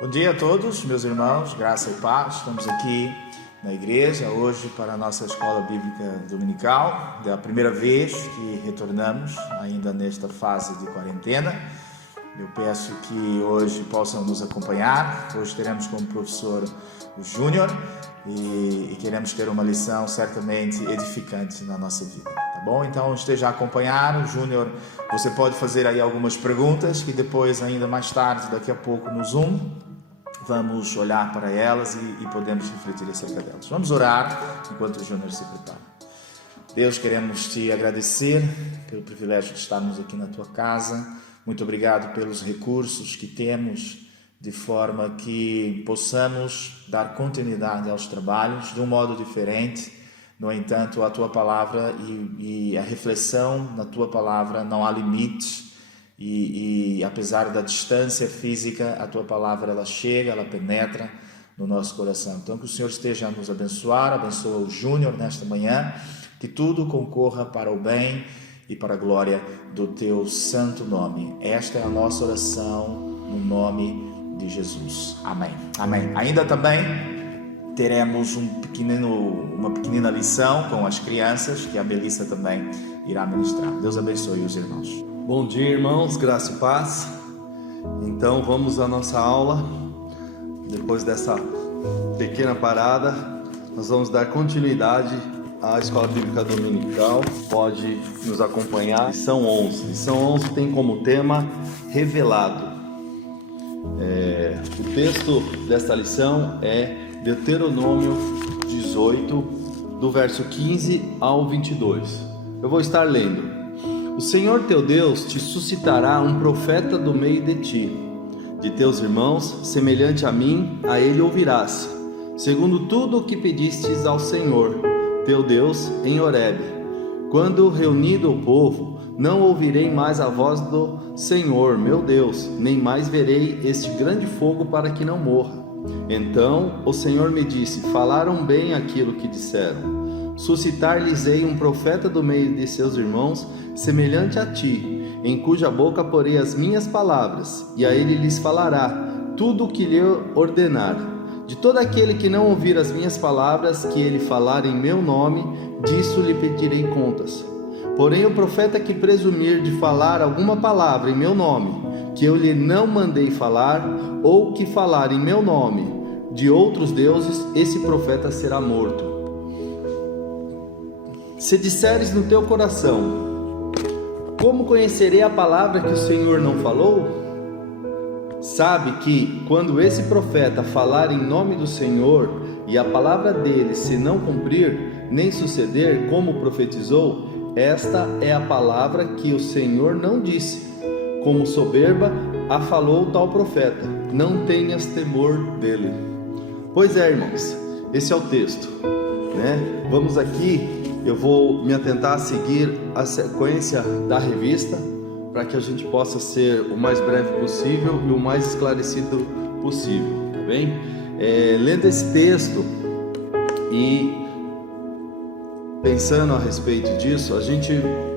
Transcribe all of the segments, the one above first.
Bom dia a todos, meus irmãos, graça e paz. Estamos aqui na igreja hoje para a nossa escola bíblica dominical. É a primeira vez que retornamos ainda nesta fase de quarentena. Eu peço que hoje possam nos acompanhar. Hoje teremos como professor o Júnior e queremos ter uma lição certamente edificante na nossa vida, tá bom? Então esteja a acompanhar. O Júnior, você pode fazer aí algumas perguntas que depois, ainda mais tarde, daqui a pouco no Zoom, vamos olhar para elas e podemos refletir acerca delas. Vamos orar enquanto o Júnior se prepara. Deus, queremos te agradecer pelo privilégio de estarmos aqui na tua casa. Muito obrigado pelos recursos que temos, de forma que possamos dar continuidade aos trabalhos de um modo diferente. No entanto, a tua palavra e a reflexão na tua palavra não há limites. E apesar da distância física, a tua palavra ela chega, ela penetra no nosso coração. Então que o Senhor esteja a nos abençoar, abençoa o Júnior nesta manhã, que tudo concorra para o bem e para a glória do teu santo nome. Esta é a nossa oração no nome de Jesus. Amém. Amém. Ainda também teremos uma pequenina lição com as crianças, que a Melissa também irá ministrar. Deus abençoe os irmãos. Bom dia, irmãos, graça e paz. Então vamos à nossa aula. Depois dessa pequena parada, nós vamos dar continuidade à Escola Bíblica Dominical. Pode nos acompanhar. Lição 11. Lição 11 tem como tema revelado. O texto desta lição é Deuteronômio 18, do verso 15 ao 22. Eu vou estar lendo. O Senhor teu Deus te suscitará um profeta do meio de ti. De teus irmãos, semelhante a mim, a ele ouvirás, segundo tudo o que pedistes ao Senhor, teu Deus, em Horebe. Quando reunido o povo, não ouvirei mais a voz do Senhor, meu Deus, nem mais verei este grande fogo para que não morra. Então o Senhor me disse: falaram bem aquilo que disseram. Suscitar-lhes-ei um profeta do meio de seus irmãos, semelhante a ti, em cuja boca porei as minhas palavras, e a ele lhes falará tudo o que lhe ordenar. De todo aquele que não ouvir as minhas palavras, que ele falar em meu nome, disso lhe pedirei contas. Porém o profeta que presumir de falar alguma palavra em meu nome, que eu lhe não mandei falar, ou que falar em meu nome de outros deuses, esse profeta será morto. Se disseres no teu coração: como conhecerei a palavra que o Senhor não falou? Sabe que, quando esse profeta falar em nome do Senhor, e a palavra dele se não cumprir, nem suceder como profetizou, esta é a palavra que o Senhor não disse. Como soberba a falou tal profeta, não tenhas temor dele. Pois é, irmãos, esse é o texto, né? Vamos aqui. Eu vou me atentar a seguir a sequência da revista para que a gente possa ser o mais breve possível e o mais esclarecido possível, tá bem? Lendo esse texto e pensando a respeito disso,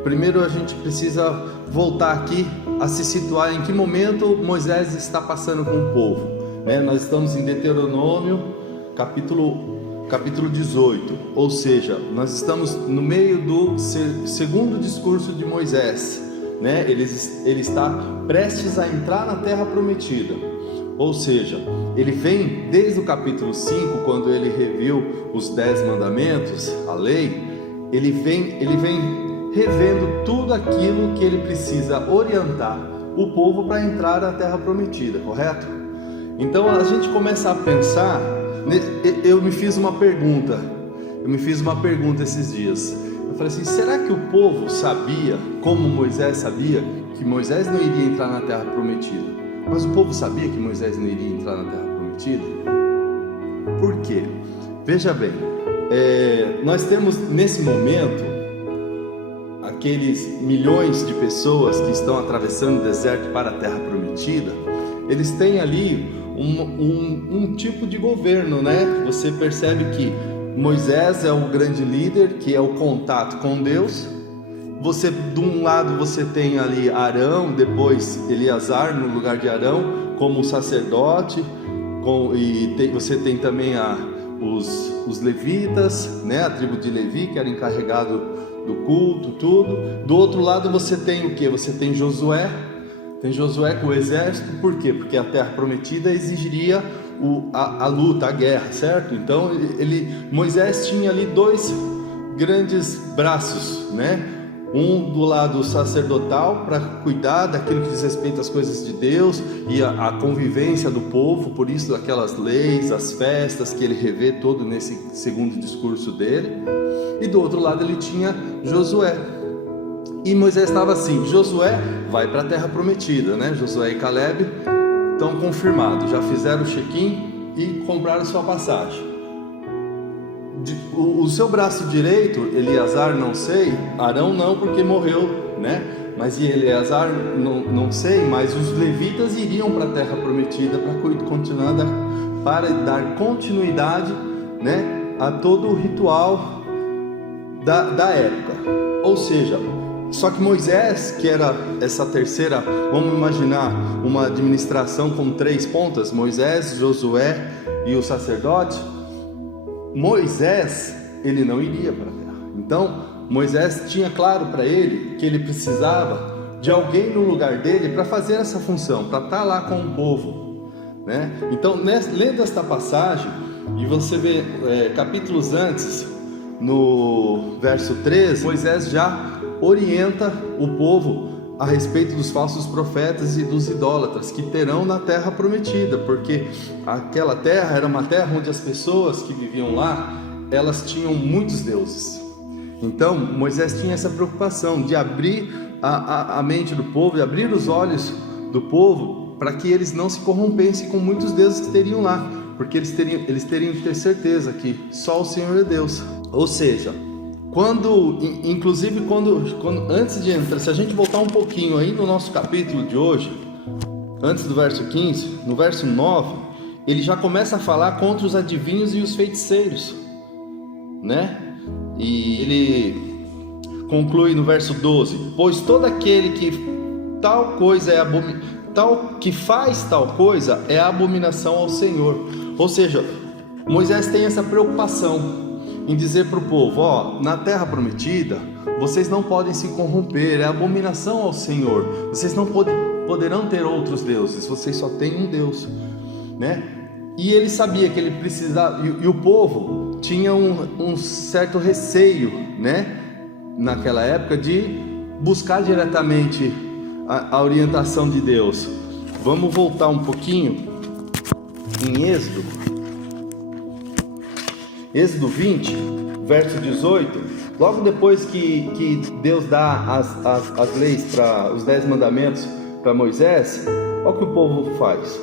primeiro a gente precisa voltar aqui a se situar em que momento Moisés está passando com o povo, né? Nós estamos em Deuteronômio, capítulo 18, ou seja, nós estamos no meio do segundo discurso de Moisés, né? Ele está prestes a entrar na terra prometida, ou seja, ele vem desde o capítulo 5, quando ele reviu os 10 mandamentos, a lei, ele vem revendo tudo aquilo que ele precisa orientar o povo para entrar na terra prometida, correto? Então a gente começa a pensar. Eu me fiz uma pergunta esses dias. Eu falei assim: será que o povo sabia, como Moisés sabia, que Moisés não iria entrar na terra prometida? Mas o povo sabia que Moisés não iria entrar na terra prometida? Por quê? Veja bem, nós temos nesse momento aqueles milhões de pessoas que estão atravessando o deserto para a terra prometida. Eles têm ali um tipo de governo, né? Você percebe que Moisés é o grande líder, que é o contato com Deus. De um lado você tem ali Arão, depois Eleazar no lugar de Arão, como sacerdote, Você tem também os levitas, né? A tribo de Levi, que era encarregado do culto, tudo. Do outro lado você tem o que? Você tem Josué. Tem Josué com o exército. Por quê? Porque a terra prometida exigiria a luta, a guerra, certo? Então Moisés tinha ali dois grandes braços, né? Um do lado sacerdotal, para cuidar daquilo que diz respeito às coisas de Deus e a convivência do povo, por isso aquelas leis, as festas que ele revê todo nesse segundo discurso dele. E do outro lado ele tinha Josué. E Moisés estava assim: Josué vai para a terra prometida, né? Josué e Caleb estão confirmados, já fizeram o check-in e compraram sua passagem. O seu braço direito, Eleazar, não sei, Arão não, porque morreu, né? Mas e Eleazar, não sei, mas os levitas iriam para a terra prometida para dar continuidade, né, a todo o ritual da época. Ou seja, só que Moisés, que era essa terceira, vamos imaginar uma administração com 3 pontas, Moisés, Josué e o sacerdote. Moisés, ele não iria para a terra. Então Moisés tinha claro para ele que ele precisava de alguém no lugar dele para fazer essa função, para estar lá com o povo, né? Então, lendo esta passagem, e você vê capítulos antes, no verso 13, Moisés já orienta o povo a respeito dos falsos profetas e dos idólatras que terão na terra prometida, porque aquela terra era uma terra onde as pessoas que viviam lá, elas tinham muitos deuses. Então Moisés tinha essa preocupação de abrir a mente do povo, de abrir os olhos do povo, para que eles não se corrompessem com muitos deuses que teriam lá, porque eles teriam que ter certeza que só o Senhor é Deus. Ou seja, inclusive antes de entrar, se a gente voltar um pouquinho aí no nosso capítulo de hoje, antes do verso 15, no verso 9, ele já começa a falar contra os adivinhos e os feiticeiros, né? E ele conclui no verso 12: pois todo aquele que faz tal coisa é abominação ao Senhor. Ou seja, Moisés tem essa preocupação em dizer para o povo: na terra prometida vocês não podem se corromper, é abominação ao Senhor, vocês não poderão ter outros deuses, vocês só têm um Deus, né? E ele sabia que ele precisava, e o povo tinha um certo receio, né, naquela época, de buscar diretamente a orientação de Deus. Vamos voltar um pouquinho em Êxodo 20, verso 18, logo depois que Deus dá as leis, os 10 mandamentos para Moisés, olha o que o povo faz.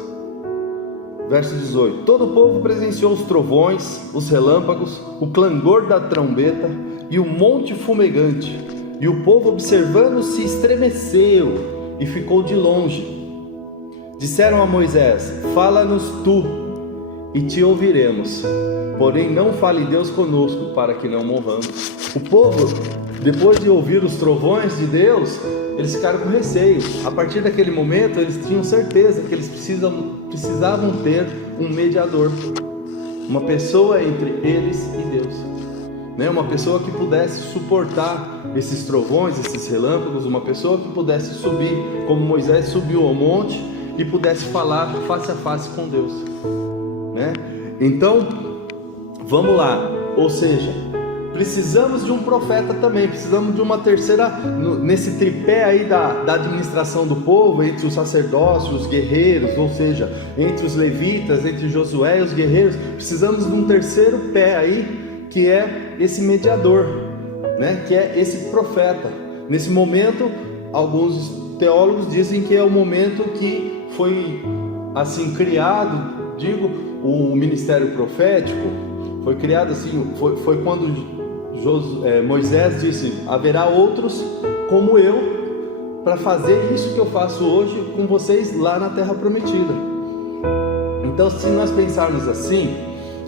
Verso 18: todo o povo presenciou os trovões, os relâmpagos, o clangor da trombeta e o monte fumegante, e o povo, observando, se estremeceu e ficou de longe. Disseram a Moisés: fala-nos tu, e te ouviremos, porém não fale Deus conosco, para que não morramos. O povo, depois de ouvir os trovões de Deus, eles ficaram com receio. A partir daquele momento eles tinham certeza que eles precisavam ter um mediador, uma pessoa entre eles e Deus, né? Uma pessoa que pudesse suportar esses trovões, esses relâmpagos, uma pessoa que pudesse subir como Moisés subiu ao monte e pudesse falar face a face com Deus, né? Então, vamos lá, ou seja, precisamos de um profeta também, precisamos de uma terceira, nesse tripé aí da administração do povo, entre os sacerdotes, os guerreiros, ou seja, entre os levitas, entre Josué e os guerreiros, precisamos de um terceiro pé aí, que é esse mediador, né? Que é esse profeta. Nesse momento, alguns teólogos dizem que é o momento que foi assim criado, o ministério profético, foi criado assim, foi quando Moisés disse: haverá outros como eu para fazer isso que eu faço hoje com vocês lá na terra prometida. Então, se nós pensarmos assim,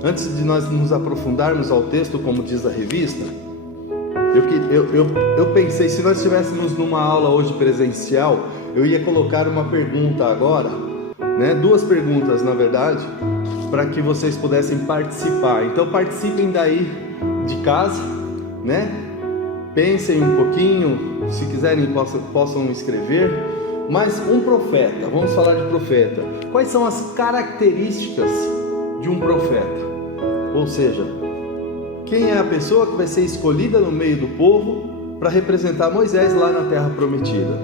antes de nós nos aprofundarmos ao texto, como diz a revista, eu pensei, se nós estivéssemos numa aula hoje presencial, eu ia colocar uma pergunta agora, né? 2 perguntas na verdade, para que vocês pudessem participar. Então participem daí de casa, né? Pensem um pouquinho, se quiserem possam escrever. Mas um profeta, vamos falar de profeta. Quais são as características de um profeta? Ou seja, quem é a pessoa que vai ser escolhida no meio do povo para representar Moisés lá na terra prometida?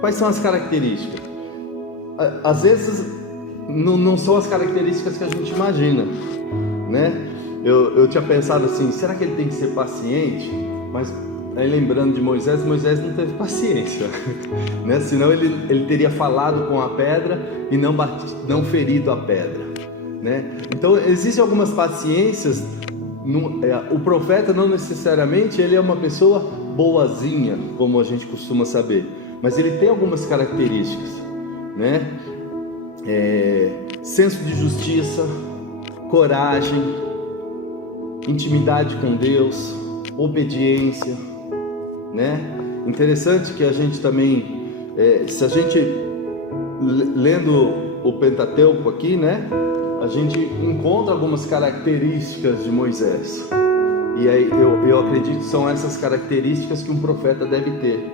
Quais são as características? Às vezes não são as características que a gente imagina, né? Eu tinha pensado assim, será que ele tem que ser paciente? Mas aí lembrando de Moisés não teve paciência, né? Senão ele teria falado com a pedra e não ferido a pedra, né? Então existem algumas paciências. O profeta não necessariamente ele é uma pessoa boazinha, como a gente costuma saber, mas ele tem algumas características, né? Senso de justiça, coragem, intimidade com Deus, obediência, né? Interessante que a gente também, se a gente lendo o Pentateuco aqui, né, a gente encontra algumas características de Moisés. E aí eu acredito que são essas características que um profeta deve ter.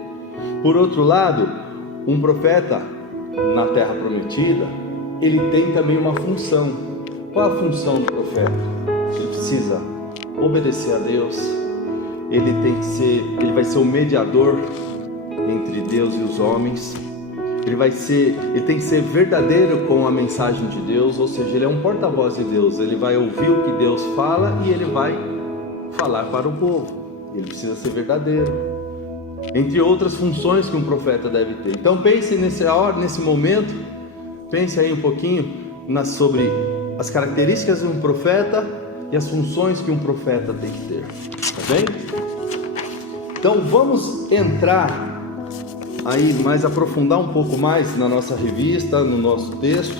Por outro lado, um profeta na Terra Prometida, ele tem também uma função. Qual a função do profeta? Ele precisa obedecer a Deus. Ele vai ser o mediador entre Deus e os homens. Ele tem que ser verdadeiro com a mensagem de Deus, ou seja, ele é um porta-voz de Deus. Ele vai ouvir o que Deus fala e ele vai falar para o povo. Ele precisa ser verdadeiro, entre outras funções que um profeta deve ter. Então pense nesse momento, pense aí um pouquinho sobre as características de um profeta e as funções que um profeta tem que ter, tá bem? Então vamos entrar aí, mais aprofundar um pouco mais na nossa revista, no nosso texto.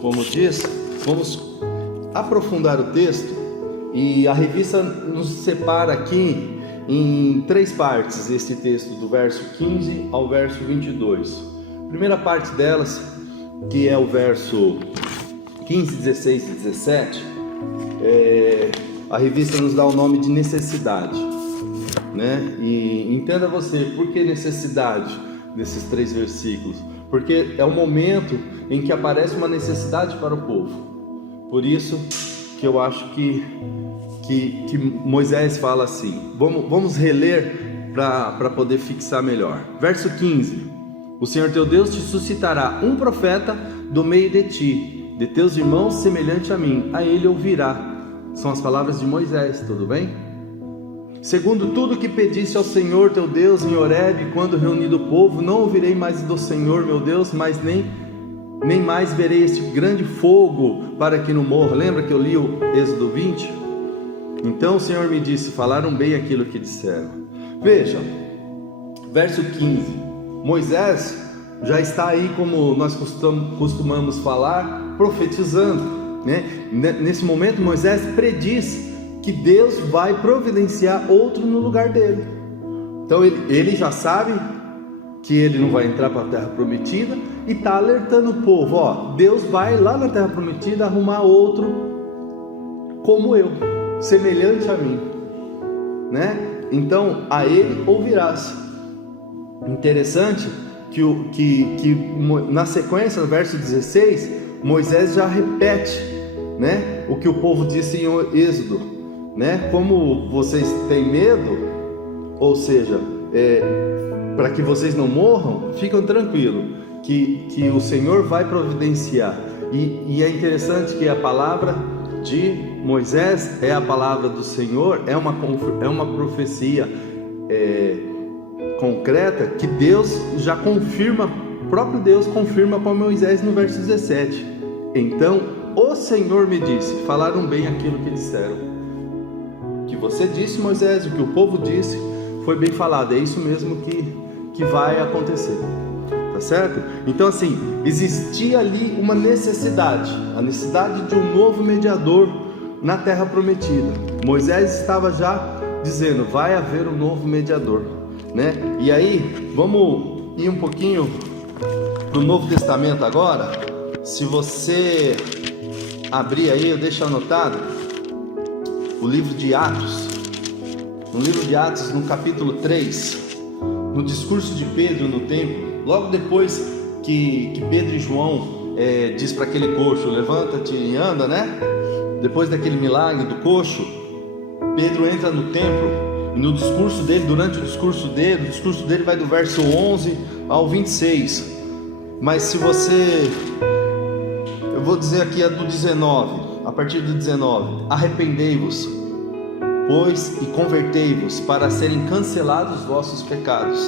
Como diz, vamos aprofundar o texto, e a revista nos separa aqui em 3 partes esse texto, do verso 15 ao verso 22. A primeira parte delas, que é o verso 15, 16 e 17, a revista nos dá o nome de necessidade, né? E entenda você, por que necessidade desses 3 versículos? Porque é o momento em que aparece uma necessidade para o povo. Por isso que eu acho que Moisés fala assim. Vamos reler para poder fixar melhor. Verso 15: o Senhor teu Deus te suscitará um profeta do meio de ti, de teus irmãos, semelhante a mim, a ele ouvirá. São as palavras de Moisés, tudo bem? Segundo tudo que pediste ao Senhor teu Deus em Horebe, quando reunido o povo, não ouvirei mais do Senhor meu Deus, mas nem mais verei este grande fogo para que não morra. Lembra que eu li o Êxodo 20? Então o Senhor me disse, falaram bem aquilo que disseram. Veja, verso 15, Moisés já está aí, como nós costumamos falar, profetizando, né? Nesse momento Moisés prediz que Deus vai providenciar outro no lugar dele. Então ele já sabe que ele não vai entrar para a terra prometida e está alertando o povo, ó, Deus vai lá na terra prometida arrumar outro como eu, semelhante a mim, né? Então a ele ouvirás. Interessante que na sequência, no verso 16, Moisés já repete, né, o que o povo disse em Êxodo, né? Como vocês têm medo, ou seja, para que vocês não morram, ficam tranquilos que o Senhor vai providenciar. E é interessante que a palavra de Moisés é a palavra do Senhor, é uma profecia concreta que Deus já confirma, o próprio Deus confirma com Moisés no verso 17. Então o Senhor me disse, falaram bem aquilo que disseram. O que você disse, Moisés, o que o povo disse foi bem falado, é isso mesmo que vai acontecer, tá certo? Então assim, existia ali uma necessidade, a necessidade de um novo mediador na terra prometida. Moisés estava já dizendo, vai haver um novo mediador, né? E aí, vamos ir um pouquinho para o Novo Testamento agora. Se você abrir aí, eu deixo anotado o livro de Atos. No livro de Atos, no capítulo 3, no discurso de Pedro no templo, logo depois que Pedro e João diz para aquele coxo, levanta-te e anda, né? Depois daquele milagre do coxo, Pedro entra no templo. E no discurso dele, durante o discurso dele vai do verso 11 ao 26. Mas se você, eu vou dizer aqui a do 19, a partir do 19: arrependei-vos, pois, e convertei-vos, para serem cancelados os vossos pecados,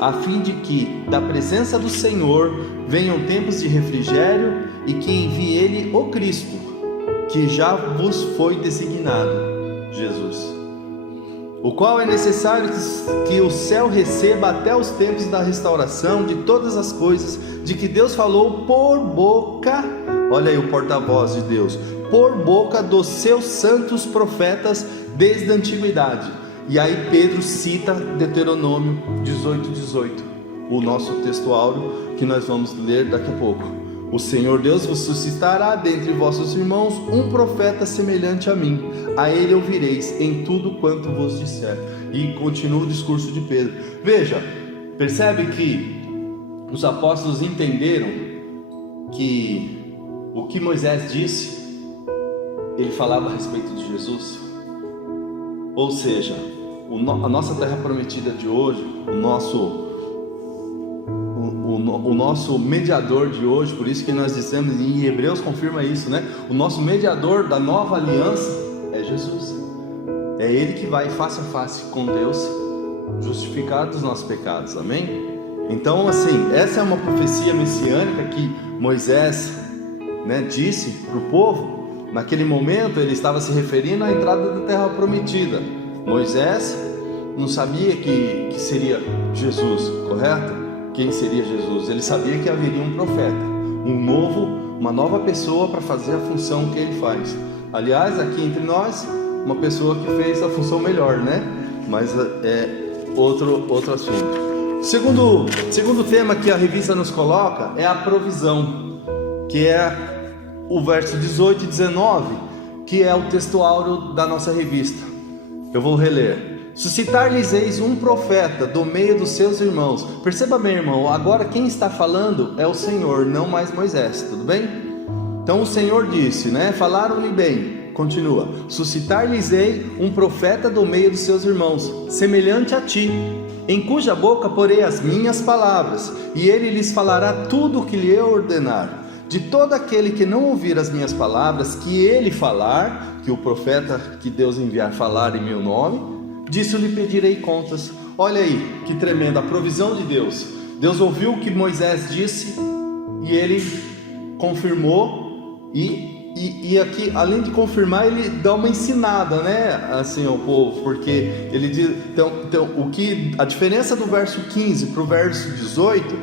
a fim de que da presença do Senhor venham tempos de refrigério, e que envie Ele o Cristo, que já vos foi designado, Jesus, o qual é necessário que o céu receba até os tempos da restauração de todas as coisas, de que Deus falou por boca, olha aí o porta-voz de Deus, por boca dos seus santos profetas desde a antiguidade. E aí Pedro cita Deuteronômio 18:18, o nosso texto áureo que nós vamos ler daqui a pouco. O Senhor Deus vos suscitará dentre vossos irmãos um profeta semelhante a mim, a ele ouvireis em tudo quanto vos disser. E continua o discurso de Pedro. Veja, percebe que os apóstolos entenderam que o que Moisés disse, ele falava a respeito de Jesus. Ou seja, a nossa terra prometida de hoje, o nosso mediador de hoje, por isso que nós dizemos, e em Hebreus confirma isso, né? O nosso mediador da nova aliança é Jesus. É Ele que vai face a face com Deus, justificar dos nossos pecados, amém? Então, assim, essa é uma profecia messiânica que Moisés, né, disse para o povo. Naquele momento ele estava se referindo à entrada da terra prometida. Moisés não sabia que seria Jesus, correto? Quem seria Jesus? Ele sabia que haveria um profeta, uma nova pessoa para fazer a função que ele faz. Aliás, aqui entre nós, uma pessoa que fez a função melhor, né? Mas é outro assunto. Segundo tema que a revista nos coloca é a provisão, que é o verso 18 e 19, que é o texto áureo da nossa revista. Eu vou reler. Suscitar-lhes-eis um profeta do meio dos seus irmãos. Perceba bem, irmão, agora quem está falando é o Senhor, não mais Moisés, tudo bem? Então o Senhor disse, né? Falaram-lhe bem, continua. Suscitar-lhes-ei um profeta do meio dos seus irmãos, semelhante a ti, em cuja boca porei as minhas palavras, e ele lhes falará tudo o que lhe ordenar. De todo aquele que não ouvir as minhas palavras, que ele falar, que o profeta que Deus enviar falar em meu nome, disso lhe pedirei contas. Olha aí, que tremenda a provisão de Deus. Deus ouviu o que Moisés disse e ele confirmou, e aqui, além de confirmar, ele dá uma ensinada, né, assim, ao povo, porque ele diz, então, a diferença do verso 15 para o verso 18,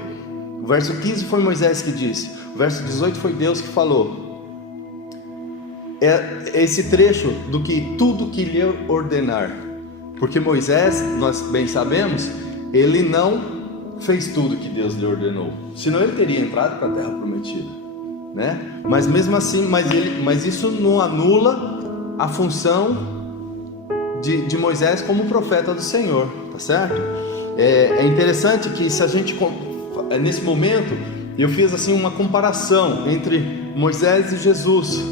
o verso 15 foi Moisés que disse, o verso 18 foi Deus que falou. É esse trecho do que tudo que lhe ordenar, porque Moisés, nós bem sabemos, ele não fez tudo que Deus lhe ordenou, senão ele teria entrado para a terra prometida, né? Mas mesmo assim, mas isso não anula a função de Moisés como profeta do Senhor, tá certo? É interessante que se a gente, nesse momento, eu fiz assim uma comparação entre Moisés e Jesus,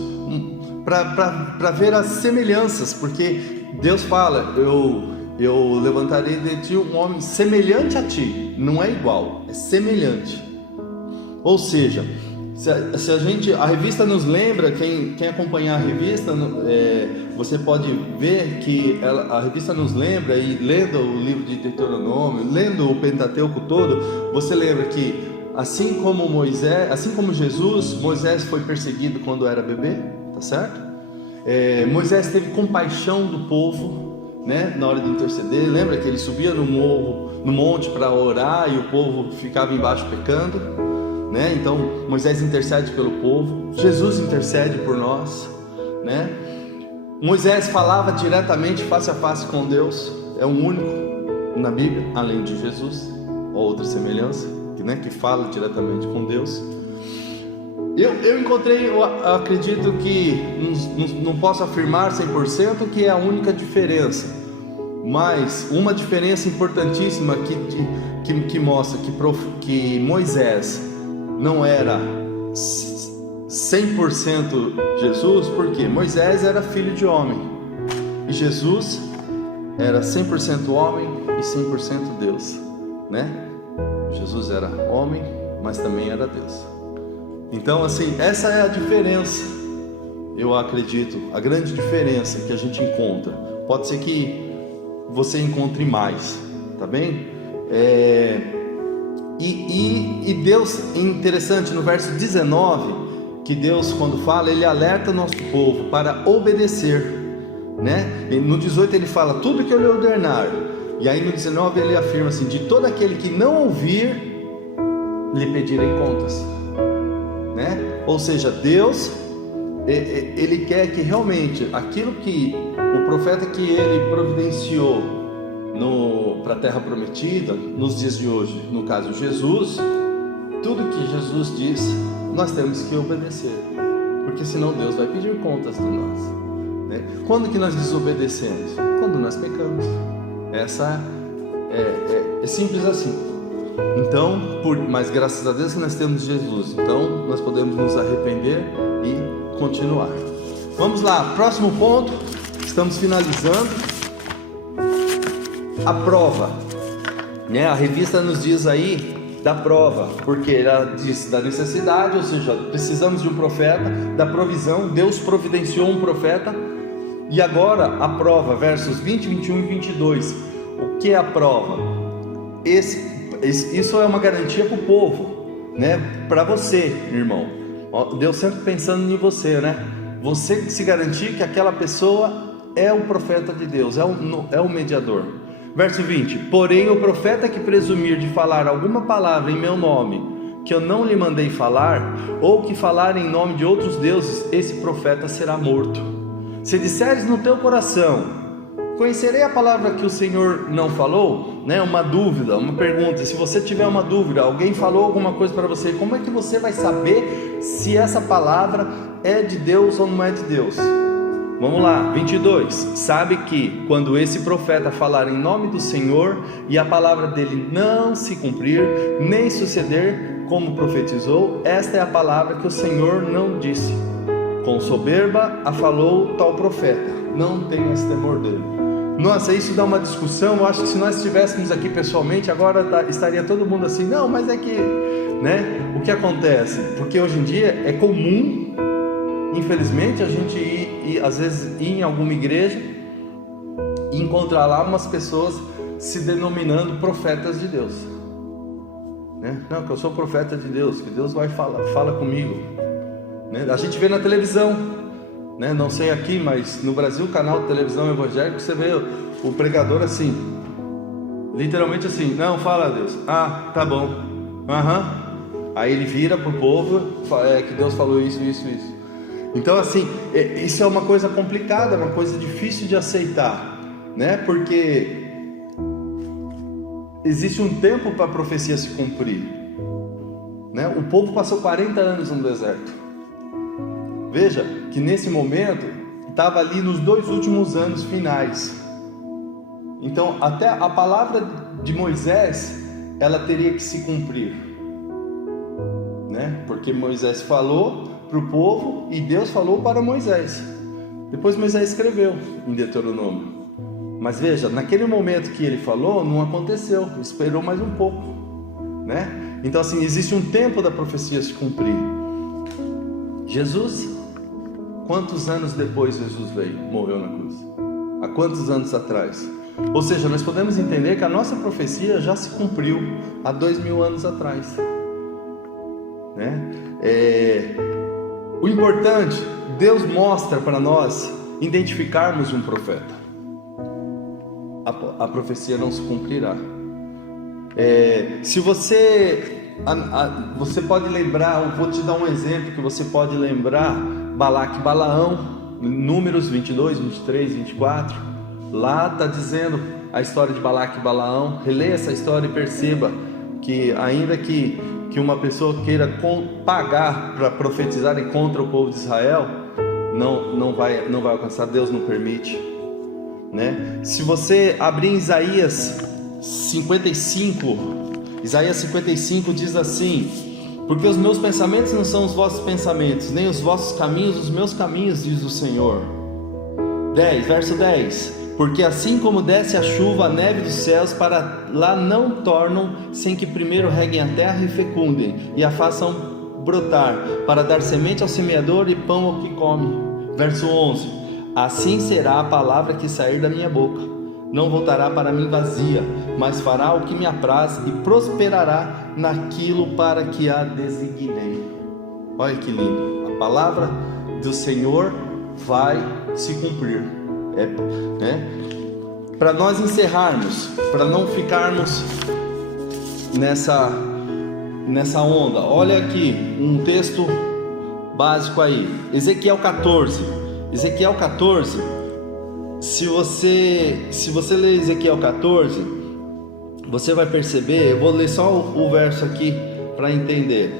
para ver as semelhanças, porque Deus fala, eu levantarei de ti um homem semelhante a ti, não é igual, é semelhante. Ou seja, se a revista nos lembra, quem acompanhar a revista, você pode ver que a revista nos lembra, e lendo o livro de Deuteronômio, lendo o Pentateuco todo, você lembra que assim como Jesus, Moisés foi perseguido quando era bebê, tá certo? Moisés teve compaixão do povo, né, na hora de interceder. Lembra que ele subia no monte para orar e o povo ficava embaixo pecando, né? Então Moisés intercede pelo povo, Jesus intercede por nós, né? Moisés falava diretamente, face a face com Deus, é o único na Bíblia, além de Jesus, outra semelhança, né, que fala diretamente com Deus. Eu encontrei, eu acredito que não posso afirmar 100% que é a única diferença, mas uma diferença importantíssima que mostra que Moisés não era 100% Jesus, porque Moisés era filho de homem e Jesus era 100% homem e 100% Deus, né? Jesus era homem, mas também era Deus. Então, assim, essa é a diferença, eu acredito, a grande diferença que a gente encontra. Pode ser que você encontre mais, tá bem? E Deus, interessante, no verso 19, que Deus, quando fala, Ele alerta o nosso povo para obedecer, né? E no 18 Ele fala, tudo que eu lhe ordenar. E aí no 19 Ele afirma assim, de todo aquele que não ouvir, lhe pedirei contas. Né? Ou seja, Deus, Ele quer que realmente aquilo que o profeta que Ele providenciou para a terra prometida, nos dias de hoje, no caso Jesus, tudo que Jesus diz, nós temos que obedecer, porque senão Deus vai pedir contas de nós, né? Quando que nós desobedecemos? Quando nós pecamos. Essa é simples assim. Então, mas graças a Deus que nós temos Jesus, então nós podemos nos arrepender e continuar. Vamos lá, próximo ponto, estamos finalizando. A prova, né? A revista nos diz aí da prova, porque ela diz da necessidade, ou seja, precisamos de um profeta, da provisão, Deus providenciou um profeta. E agora a prova, versos 20, 21 e 22. O que é a prova? Isso é uma garantia para o povo, né? Para você, irmão. Deus sempre pensando em você, né? Você se garantir que aquela pessoa é o profeta de Deus, é o mediador. Verso 20: porém o profeta que presumir de falar alguma palavra em meu nome, que eu não lhe mandei falar, ou que falar em nome de outros deuses, esse profeta será morto. Se disseres no teu coração, conhecerei a palavra que o Senhor não falou, né? Uma dúvida, uma pergunta. Se você tiver uma dúvida, alguém falou alguma coisa para você, como é que você vai saber se essa palavra é de Deus ou não é de Deus? Vamos lá, 22. Sabe que quando esse profeta falar em nome do Senhor e a palavra dele não se cumprir, nem suceder como profetizou, esta é a palavra que o Senhor não disse. Com soberba a falou tal profeta, não tenhas temor dele. Nossa, isso dá uma discussão. Eu acho que se nós estivéssemos aqui pessoalmente, agora estaria todo mundo assim, não, mas é que, né? O que acontece? Porque hoje em dia é comum, infelizmente, a gente às vezes ir em alguma igreja e encontrar lá umas pessoas se denominando profetas de Deus, né? Não, que eu sou profeta de Deus, que Deus vai fala comigo, né? A gente vê na televisão, né? Não sei aqui, mas no Brasil, canal de televisão evangélico, você vê o pregador assim, literalmente assim, não, fala a Deus, ah, tá bom, aí ele vira para o povo, que Deus falou isso. Então assim, isso é uma coisa complicada, uma coisa difícil de aceitar, né? Porque existe um tempo para a profecia se cumprir, né? O povo passou 40 anos no deserto. Veja que nesse momento estava ali nos 2 últimos anos finais. Então até a palavra de Moisés, ela teria que se cumprir, né? Porque Moisés falou para o povo e Deus falou para Moisés. Depois Moisés escreveu em Deuteronômio. Mas veja, naquele momento que ele falou, não aconteceu, esperou mais um pouco, né? Então assim, existe um tempo da profecia se cumprir. Jesus, quantos anos depois Jesus veio, morreu na cruz? Há quantos anos atrás? Ou seja, nós podemos entender que a nossa profecia já se cumpriu há 2000 anos atrás, né? O importante, Deus mostra para nós identificarmos um profeta. A profecia não se cumprirá. Se você pode lembrar, eu vou te dar um exemplo que você pode lembrar, Balaque e Balaão, Números 22, 23, 24, lá está dizendo a história de Balaque e Balaão. Releia essa história e perceba que ainda que que uma pessoa queira pagar para profetizarem contra o povo de Israel, não vai alcançar. Deus não permite, né? Se você abrir em Isaías 55 diz assim: porque os meus pensamentos não são os vossos pensamentos, nem os vossos caminhos os meus caminhos, diz o Senhor. Verso 10: porque assim como desce a chuva, a neve dos céus, para lá não tornam, sem que primeiro reguem a terra e fecundem, e a façam brotar, para dar semente ao semeador e pão ao que come. Verso 11: assim será a palavra que sair da minha boca, não voltará para mim vazia, mas fará o que me apraz e prosperará naquilo para que a designei. Olha que lindo, a palavra do Senhor vai se cumprir. Para nós encerrarmos, para não ficarmos nessa onda, olha aqui um texto básico aí, Ezequiel 14. Se você ler Ezequiel 14, você vai perceber. Eu vou ler só o verso aqui para entender.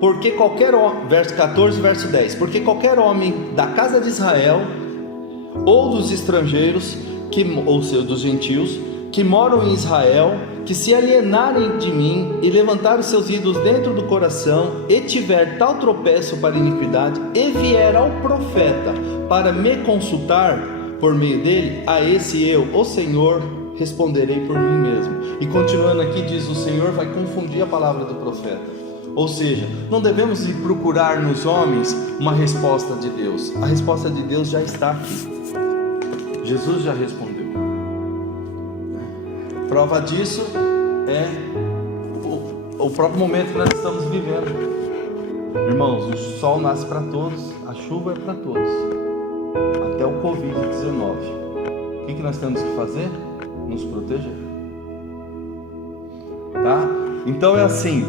Porque qualquer homem, verso 14, verso 10, porque qualquer homem da casa de Israel ou dos estrangeiros, ou seja, dos gentios, que moram em Israel, que se alienarem de mim e levantar os seus ídolos dentro do coração, e tiver tal tropeço para iniquidade, e vier ao profeta para me consultar por meio dele, a esse eu, o Senhor, responderei por mim mesmo. E continuando aqui, diz: o Senhor vai confundir a palavra do profeta. Ou seja, não devemos ir procurar nos homens uma resposta de Deus. A resposta de Deus já está aqui. Jesus já respondeu. Prova disso é o próprio momento que nós estamos vivendo. Irmãos, o sol nasce para todos, a chuva é para todos, até o Covid-19. O que nós temos que fazer? Nos proteger. Tá? Então é assim.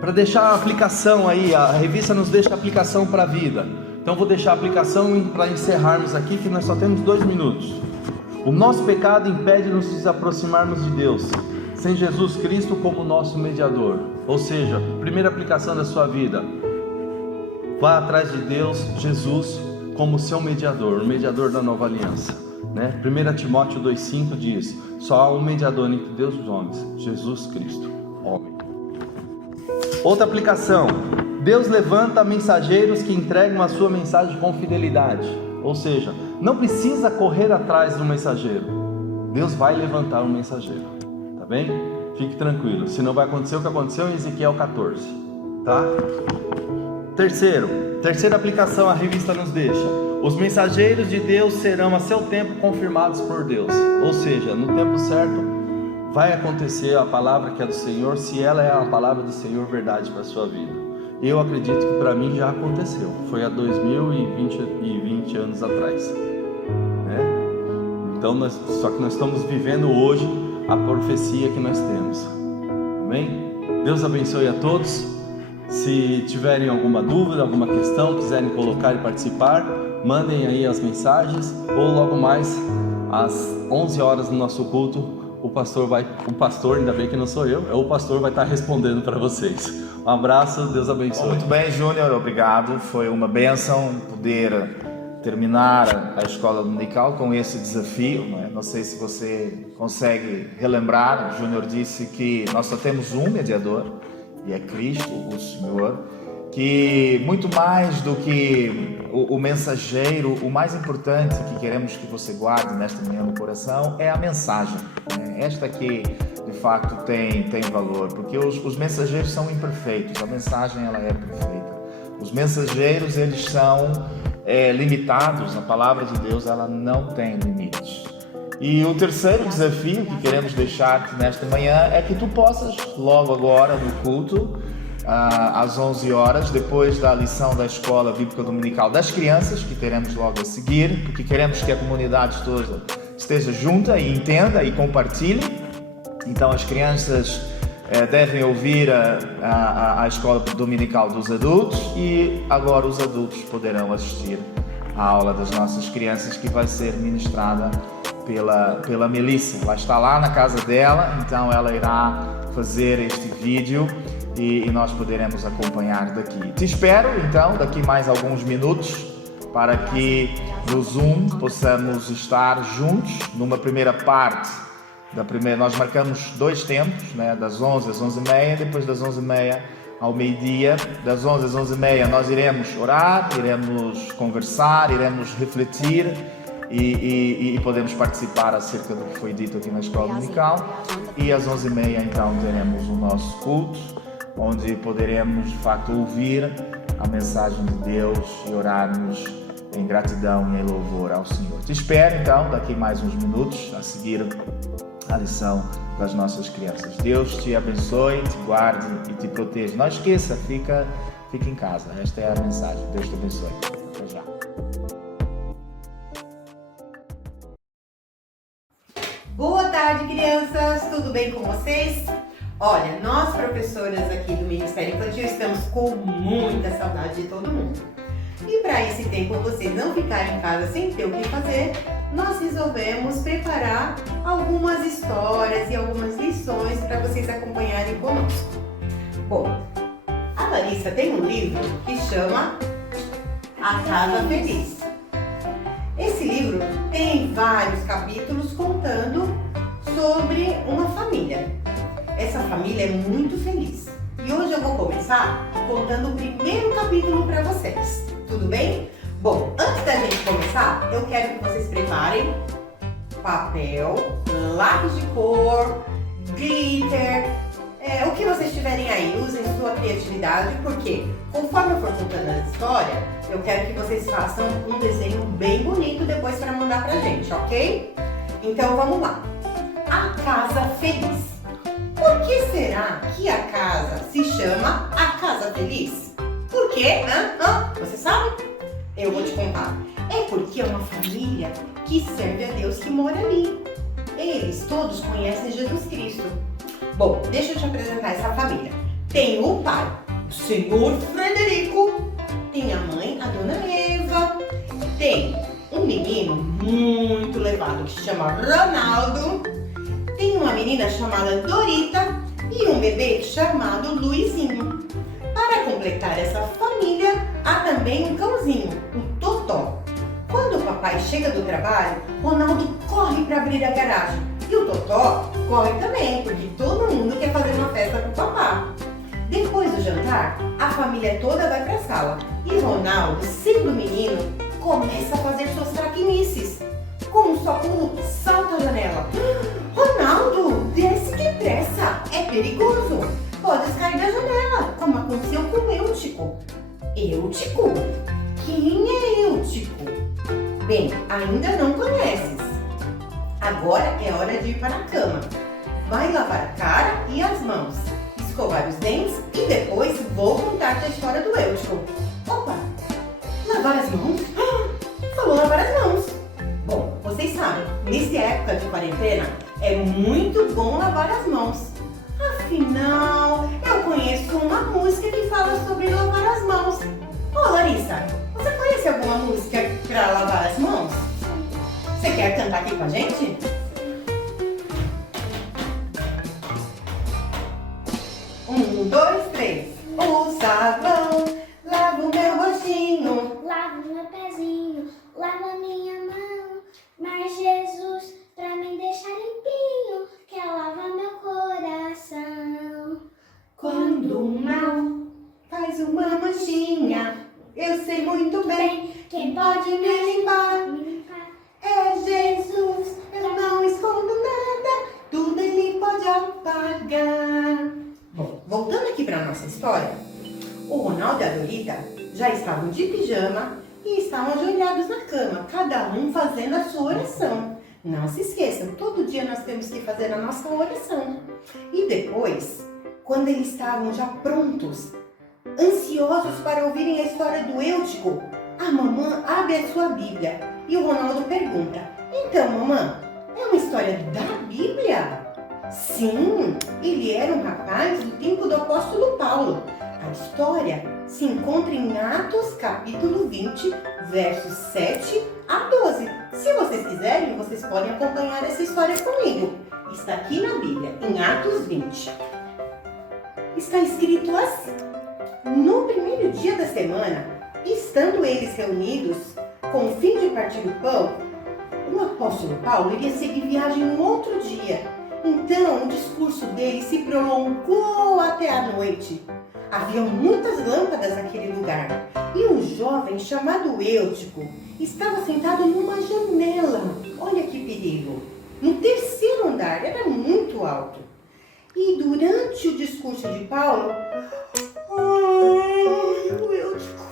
Para deixar a aplicação aí, a revista nos deixa a aplicação para a vida. Então vou deixar a aplicação para encerrarmos aqui, que nós só temos 2 minutos. O nosso pecado impede-nos de nos aproximarmos de Deus, sem Jesus Cristo como nosso mediador. Ou seja, primeira aplicação da sua vida: vá atrás de Deus, Jesus, como seu mediador, o mediador da nova aliança, né? 1 Timóteo 2,5 diz: só há um mediador entre Deus e os homens, Jesus Cristo, homem. Outra aplicação: Deus levanta mensageiros que entregam a sua mensagem com fidelidade. Ou seja, não precisa correr atrás do mensageiro, Deus vai levantar um mensageiro, tá bem? Fique tranquilo, senão vai acontecer o que aconteceu em Ezequiel 14, tá? Terceira aplicação a revista nos deixa: os mensageiros de Deus serão a seu tempo confirmados por Deus. Ou seja, no tempo certo vai acontecer a palavra que é do Senhor, se ela é a palavra do Senhor verdade para a sua vida. Eu acredito que para mim já aconteceu, foi há 2020 anos atrás, né? Então só que nós estamos vivendo hoje a profecia que nós temos. Amém? Deus abençoe a todos. Se tiverem alguma dúvida, alguma questão, quiserem colocar e participar, mandem aí as mensagens, ou logo mais às 11 horas no nosso culto, o pastor, ainda bem que não sou eu, o pastor vai estar respondendo para vocês. Um abraço, Deus abençoe. Muito bem, Júnior, obrigado. Foi uma bênção poder terminar a escola dominical com esse desafio, não é? Não sei se você consegue relembrar. O Júnior disse que nós só temos um mediador, e é Cristo, o Senhor, que muito mais do que o mensageiro, o mais importante que queremos que você guarde nesta manhã no coração é a mensagem, né? Esta que de fato tem valor, porque os mensageiros são imperfeitos, a mensagem ela é perfeita. Os mensageiros eles são limitados, a palavra de Deus ela não tem limites. E o terceiro desafio que queremos deixar nesta manhã é que tu possas logo agora no culto, às 11 horas, depois da lição da Escola Bíblica Dominical das Crianças, que teremos logo a seguir, porque queremos que a comunidade toda esteja junta e entenda e compartilhe. Então as crianças devem ouvir a Escola Dominical dos adultos, e agora os adultos poderão assistir à aula das nossas crianças, que vai ser ministrada pela Melissa. Ela está lá na casa dela, então ela irá fazer este vídeo e nós poderemos acompanhar daqui. Te espero então daqui mais alguns minutos para que no Zoom possamos estar juntos numa primeira parte. Nós marcamos 2 tempos, né? Das 11 às 11h30, depois das 11h30 ao meio-dia. Das 11 às 11h30 nós iremos orar, iremos conversar, iremos refletir e podemos participar acerca do que foi dito aqui na Escola Dominical. E às 11h30 então teremos o nosso culto, onde poderemos de facto ouvir a mensagem de Deus e orarmos em gratidão e em louvor ao Senhor. Te espero então daqui mais uns minutos a seguir a lição das nossas crianças. Deus te abençoe, te guarde e te proteja. Não esqueça, fica em casa. Esta é a mensagem. Deus te abençoe. Até já. Boa tarde, crianças! Tudo bem com vocês? Olha, nós professoras aqui do Ministério Infantil estamos com muita saudade de todo mundo. E para esse tempo vocês não ficarem em casa sem ter o que fazer, nós resolvemos preparar algumas histórias e algumas lições para vocês acompanharem conosco. Bom, a Larissa tem um livro que chama A Casa Feliz. Esse livro tem vários capítulos contando sobre uma família. Essa família é muito feliz. E hoje eu vou começar contando o primeiro capítulo para vocês. Tudo bem? Bom, antes da gente começar, eu quero que vocês preparem papel, lápis de cor, glitter, o que vocês tiverem aí. Usem sua criatividade, porque conforme eu for contando a história, eu quero que vocês façam um desenho bem bonito depois para mandar pra gente, ok? Então vamos lá. A Casa Feliz. Por que será que a casa se chama A Casa Feliz? Por quê? Você sabe? Eu vou te contar. É porque é uma família que serve a Deus que mora ali. Eles todos conhecem Jesus Cristo. Bom, deixa eu te apresentar essa família. Tem o pai, o senhor Frederico. Tem a mãe, a dona Eva. Tem um menino muito levado que se chama Ronaldo. Tem uma menina chamada Dorita e um bebê chamado Luizinho. Para completar essa família, há também um cãozinho, o Totó. Quando o papai chega do trabalho, Ronaldo corre para abrir a garagem. E o Totó corre também, porque todo mundo quer fazer uma festa com o papai. Depois do jantar, a família toda vai para a sala. E Ronaldo, sendo menino, começa a fazer suas traquinices. Com um só pulo, salta a janela. Ronaldo, desce depressa, é perigoso. Pode cair da janela, como aconteceu com Eutico. Eutico? Quem é Eutico? Bem, ainda não conheces. Agora é hora de ir para a cama. Vai lavar a cara e as mãos, escovar os dentes e depois vou contar-te a história do Eutico. Opa! Lavar as mãos? Falou lavar as mãos. Bom, vocês sabem, nessa época de quarentena é muito bom lavar as mãos. Afinal, eu conheço uma música que fala sobre lavar as mãos. Ô Larissa, você conhece alguma música para lavar as mãos? Você quer cantar aqui com a gente? Um, dois, três. O sabão lava o meu rostinho, Lava o meu pezinho, lava minha mão. Mas Jesus, pra me deixar limpinho, quer lavar meu coração. quando o mal faz uma manchinha, eu sei muito bem quem pode me limpar. É Jesus, eu não escondo nada, tudo Ele pode apagar. Bom, voltando aqui para nossa história, o Ronaldo e a Dorita já estavam de pijama e estavam ajoelhados na cama, cada um fazendo a sua oração. Não se esqueçam, todo dia nós temos que fazer a nossa oração. E depois, quando eles estavam já prontos, ansiosos para ouvirem a história do Eutico, a mamã abre a sua Bíblia e o Ronaldo pergunta: então, mamã, é uma história da Bíblia? Sim, ele era um rapaz do tempo do apóstolo Paulo. A história se encontra em Atos capítulo 20, versos 7 a 12. Se vocês quiserem, vocês podem acompanhar essa história comigo. Está aqui na Bíblia, em Atos 20. Está escrito assim: no primeiro dia da semana, estando eles reunidos, com o fim de partir o pão, o apóstolo Paulo iria seguir viagem um outro dia. Então, o discurso dele se prolongou até a noite. Havia muitas lâmpadas naquele lugar, e um jovem chamado Eutico estava sentado numa janela. Olha que perigo! No terceiro andar, era muito alto. E durante o discurso de Paulo, o Eutico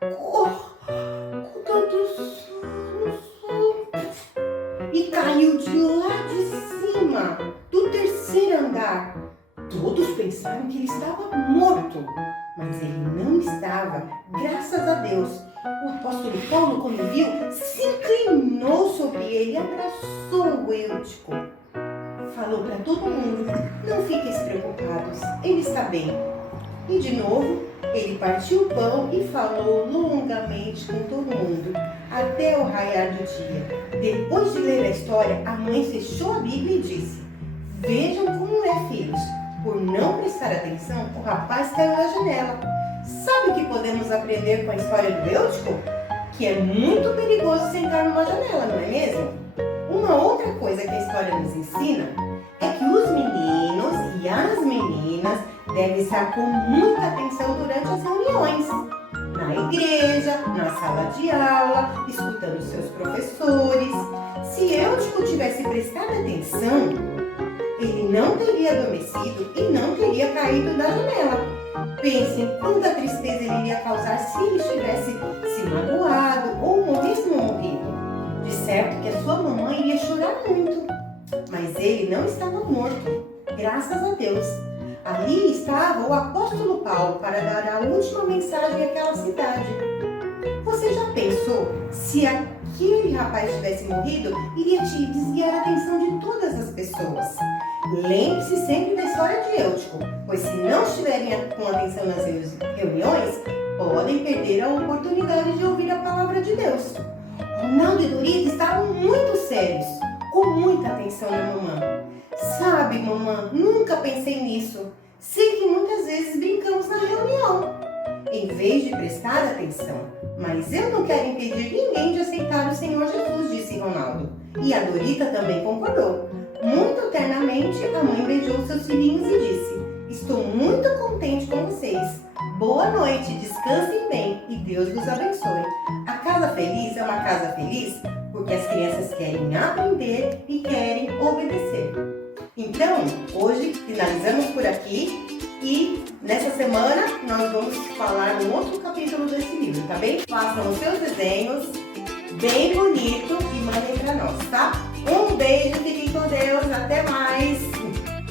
ficou com tanto sono e caiu de lá de cima, do terceiro andar. Todos pensaram que ele estava morto, mas ele não estava, graças a Deus. O apóstolo Paulo, quando viu, se inclinou sobre ele e abraçou o Eutico. Falou para todo mundo: não fiquem preocupados, ele está bem. E de novo, ele partiu o pão e falou longamente com todo mundo, até o raiar do dia. Depois de ler a história, a mãe fechou a Bíblia e disse: vejam como é, filhos. Por não prestar atenção, o rapaz caiu da janela. Sabe o que podemos aprender com a história do Eutico? Que é muito perigoso sentar numa janela, não é mesmo? Uma outra coisa que a história nos ensina é que os meninos e as meninas devem estar com muita atenção durante as reuniões. Na igreja, na sala de aula, escutando seus professores. Se Eutico tivesse prestado atenção, ele não teria adormecido e não teria caído da janela. Pensem quanta tristeza ele iria causar se ele tivesse se magoado ou mesmo morrido. De certo que a sua mamãe iria chorar muito. Mas ele não estava morto, graças a Deus. Ali estava o apóstolo Paulo para dar a última mensagem àquela cidade. Você já pensou se aquele rapaz tivesse morrido, iria te desviar a atenção de todas as pessoas? Lembre-se sempre da história de Eutico, pois se não estiverem com atenção nas reuniões, podem perder a oportunidade de ouvir a palavra de Deus. Ronaldo e Dorita estavam muito sérios, com muita atenção na mamãe. Sabe, mamãe, nunca pensei nisso. Sei que muitas vezes brincamos na reunião, em vez de prestar atenção. Mas eu não quero impedir ninguém de aceitar o Senhor Jesus, disse Ronaldo. E a Dorita também concordou. Muito ternamente, a mãe beijou seus filhinhos e disse: estou muito contente com vocês. Boa noite, descansem bem e Deus vos abençoe. A casa feliz é uma casa feliz porque as crianças querem aprender e querem obedecer. Então, hoje finalizamos por aqui e nessa semana nós vamos falar um outro capítulo desse livro, tá bem? Façam os seus desenhos bem bonito e mandem pra nós, tá? Um beijo, fiquem com Deus, até mais!